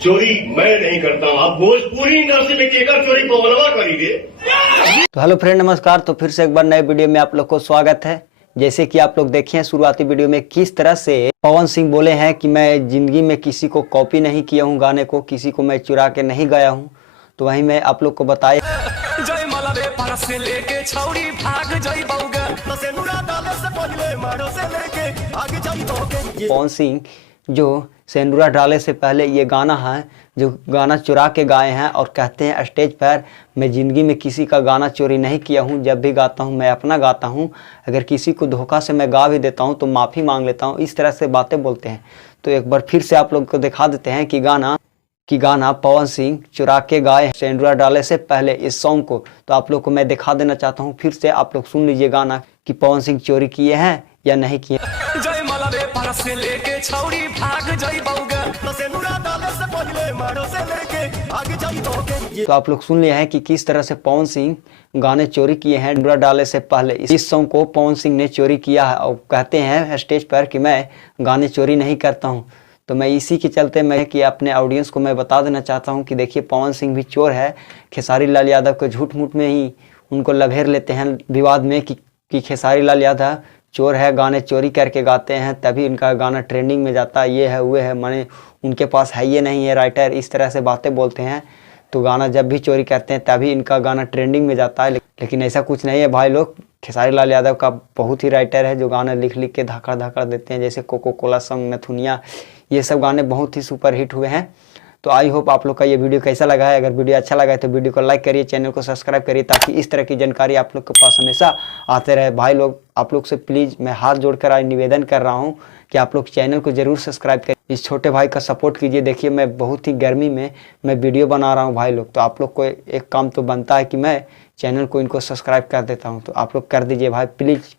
चोरी मैं नहीं करता हूँ। आप भोजपुरी इंडस्ट्री में केकर चोरी पवलवा करेंगे। तो हेलो फ्रेंड, नमस्कार। तो फिर से एक बार नए वीडियो में आप लोग को स्वागत है। जैसे कि आप लोग देखे हैं शुरुआती वीडियो में किस तरह से पवन सिंह बोले हैं कि मैं जिंदगी में किसी को कॉपी नहीं किया हूं, गाने को किसी को मैं चुरा के नहीं गाया हूं। तो वहीं मैं आप लोग को बताया पवन सिंह जो सेंदूरा डाले से पहले ये गाना है जो गाना चुरा के गाए हैं और कहते हैं स्टेज पर मैं ज़िंदगी में किसी का गाना चोरी नहीं किया हूं, जब भी गाता हूं मैं अपना गाता हूं, अगर किसी को धोखा से मैं गा भी देता हूं तो माफ़ी मांग लेता हूं। इस तरह से बातें बोलते हैं। तो एक बार फिर से आप लोग को दिखा देते हैं कि गाना पवन सिंह चुरा के गाए सेंदूरा डाले से पहले इस सॉन्ग को। तो आप लोग को मैं दिखा देना चाहता हूँ, फिर से आप लोग सुन लीजिए गाना कि पवन सिंह चोरी किए हैं या नहीं किए। तो आप लोग सुन लिए हैं कि किस तरह से पवन सिंह गाने चोरी किए हैं सेंदूरा डाले से पहले। इस सॉन्ग को पवन सिंह ने चोरी किया है और कहते हैं स्टेज पर कि मैं गाने चोरी नहीं करता हूं। तो मैं इसी के चलते मैं कि अपने ऑडियंस को मैं बता देना चाहता हूं कि देखिए पवन सिंह भी चोर है। खेसारी लाल यादव को झूठ मूठ में ही उनको लभेर लेते हैं विवाद में कि खेसारी लाल यादव चोर है, गाने चोरी करके गाते हैं तभी इनका गाना ट्रेंडिंग में जाता है, ये है वो है, माने उनके पास है ये नहीं है राइटर, इस तरह से बातें बोलते हैं। तो गाना जब भी चोरी करते हैं तभी इनका गाना ट्रेंडिंग में जाता है, लेकिन ऐसा कुछ नहीं है भाई लोग। खेसारी लाल यादव का बहुत ही राइटर है जो गाना लिख लिख के धाकड़ धाकड़ देते हैं, जैसे कोको कोला सॉन्ग, नथुनिया, ये सब गाने बहुत ही सुपर हिट हुए हैं। तो आई होप आप लोग का ये वीडियो कैसा लगा है। अगर वीडियो अच्छा लगा है तो वीडियो को लाइक करिए, चैनल को सब्सक्राइब करिए ताकि इस तरह की जानकारी आप लोग के पास हमेशा आते रहे। भाई लोग आप लोग से प्लीज़ मैं हाथ जोड़कर आज निवेदन कर रहा हूँ कि आप लोग चैनल को ज़रूर सब्सक्राइब करिए, इस छोटे भाई का सपोर्ट कीजिए। देखिए मैं बहुत ही गर्मी में मैं वीडियो बना रहा हूँ भाई लोग, तो आप लोग को एक काम तो बनता है कि मैं चैनल को इनको सब्सक्राइब कर देता हूँ। तो आप लोग कर दीजिए भाई प्लीज़।